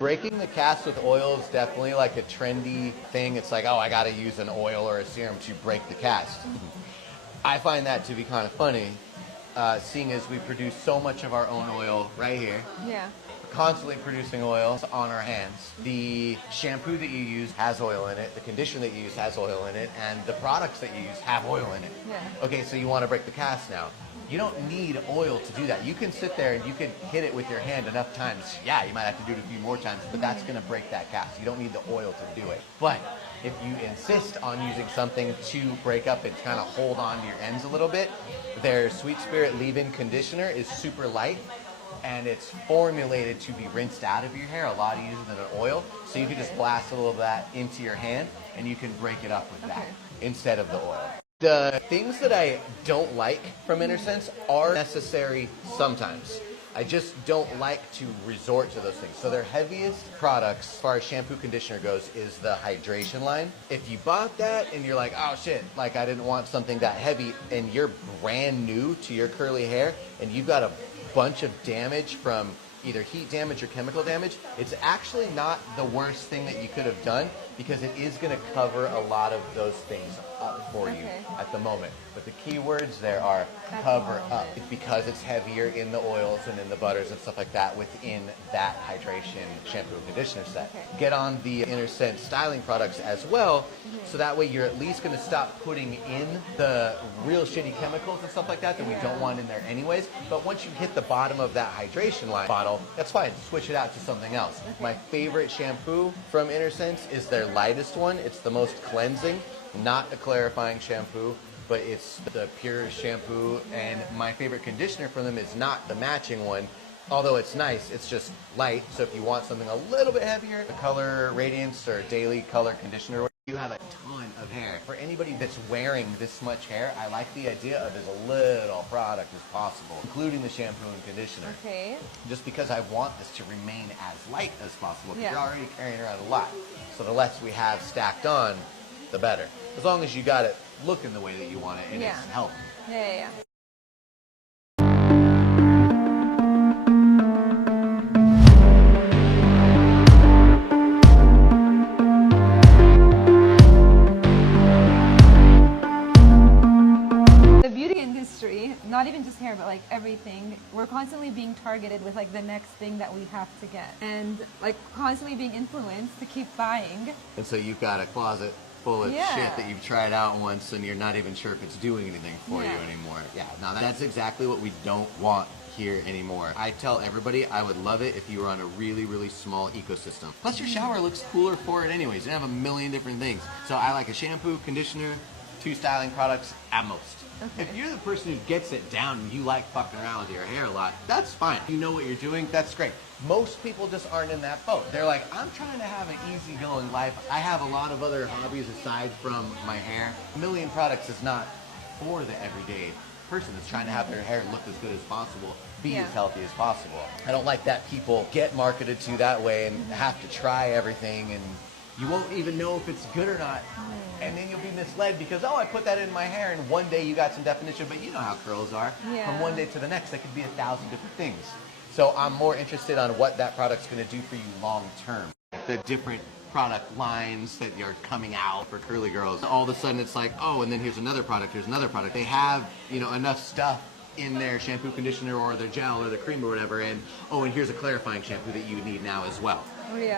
Breaking the cast with oil is definitely like a trendy thing. It's like, oh, I got to use an oil or a serum to break the cast. I find that to be kind of funny, seeing as we produce so much of our own oil right here. Yeah. Constantly producing oils on our hands. The shampoo that you use has oil in it, the conditioner that you use has oil in it, and the products that you use have oil in it. Yeah. Okay, so you want to break the cast now. You don't need oil to do that. You can sit there and you can hit it with your hand enough times. Yeah, you might have to do it a few more times, but that's going to break that cast. You don't need the oil to do it. But if you insist on using something to break up and kind of hold on to your ends a little bit, their Sweet Spirit leave-in conditioner is super light, and it's formulated to be rinsed out of your hair a lot easier than an oil. So you can just blast a little of that into your hand and you can break it up with that instead of the oil. The things that I don't like from InnerSense are necessary sometimes. I just don't like to resort to those things. So their heaviest products, as far as shampoo conditioner goes, is the hydration line. If you bought that and you're like, oh shit, like I didn't want something that heavy, and you're brand new to your curly hair and you've got a bunch of damage from either heat damage or chemical damage, it's actually not the worst thing that you could have done, because it is going to cover a lot of those things up for you at the moment. But the key words there are cover up, because it's heavier in the oils and in the butters and stuff like that within that hydration shampoo and conditioner set. Get on the InnerSense styling products as well, so that way you're at least going to stop putting in the real shitty chemicals and stuff like that we don't want in there anyways. But once you hit the bottom of that hydration line bottle, that's fine. Switch it out to something else. My favorite shampoo from InnerSense is their lightest one. It's the most cleansing, not a clarifying shampoo, but it's the pure shampoo. And my favorite conditioner from them is not the matching one, although it's nice. It's just light. So if you want something a little bit heavier, the Color Radiance or Daily Color Conditioner, you have a ton of hair. For anybody that's wearing this much hair, I like the idea of as little product as possible, including the shampoo and conditioner. Okay. Just because I want this to remain as light as possible. You're already carrying around a lot. So the less we have stacked on, the better. As long as you got it looking the way that you want it and it's healthy. Yeah. Not even just hair, but like everything, we're constantly being targeted with like the next thing that we have to get, and like constantly being influenced to keep buying. And so you've got a closet full of shit that you've tried out once and you're not even sure if it's doing anything for you anymore. Yeah, now that's exactly what we don't want here anymore. I tell everybody I would love it if you were on a really, really small ecosystem. Plus your shower looks cooler for it anyways. You have a million different things. So I like a shampoo, conditioner, 2 styling products at most. If you're the person who gets it down and you like fucking around with your hair a lot, that's fine. You know what you're doing, that's great. Most people just aren't in that boat. They're like, I'm trying to have an easygoing life. I have a lot of other hobbies aside from my hair. A million products is not for the everyday person that's trying to have their hair look as good as possible, be as healthy as possible. I don't like that people get marketed to that way and have to try everything, and you won't even know if it's good or not. And then you'll be misled because, oh, I put that in my hair and one day you got some definition, but you know how curls are. From one day to the next, they could be 1,000 different things. So I'm more interested on what that product's going to do for you long term. The different product lines that are coming out for curly girls. All of a sudden it's like, oh, and then here's another product, here's another product. They have, enough stuff in their shampoo, conditioner, or their gel, or their cream, or whatever, and oh, and here's a clarifying shampoo that you need now as well.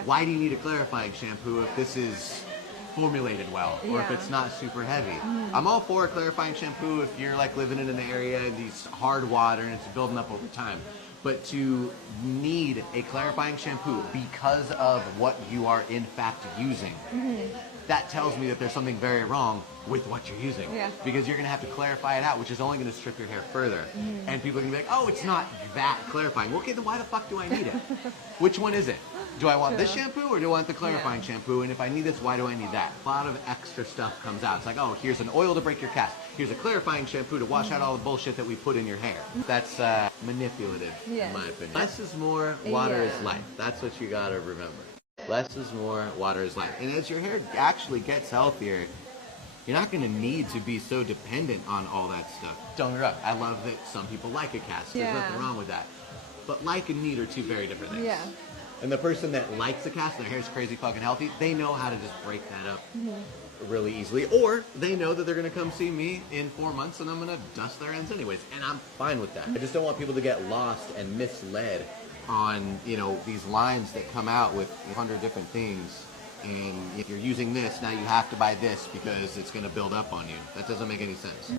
Why do you need a clarifying shampoo if this is formulated well, or if it's not super heavy? I'm all for a clarifying shampoo if you're like living in an area and these hard water and it's building up over time. But to need a clarifying shampoo because of what you are in fact using, that tells me that there's something very wrong with what you're using. Because you're going to have to clarify it out, which is only going to strip your hair further. And people are going to be like, oh, it's not that clarifying. Okay, then why the fuck do I need it? Which one is it? Do I want this shampoo or do I want the clarifying shampoo? And if I need this, why do I need that? A lot of extra stuff comes out. It's like, oh, here's an oil to break your cast. Here's a clarifying shampoo to wash out all the bullshit that we put in your hair. That's manipulative, in my opinion. Less is more, water is life. That's what you gotta remember. Less is more, water is life. And as your hair actually gets healthier, you're not going to need to be so dependent on all that stuff. Don't get me wrong, I love that some people like a cast. There's nothing wrong with that. But like and need are two very different things. And the person that likes the cast, their hair's crazy fucking healthy, they know how to just break that up really easily. Or they know that they're going to come see me in 4 months and I'm going to dust their ends anyways. And I'm fine with that. I just don't want people to get lost and misled on, you know, these lines that come out with 100 different things. And if you're using this, now you have to buy this because it's going to build up on you. That doesn't make any sense.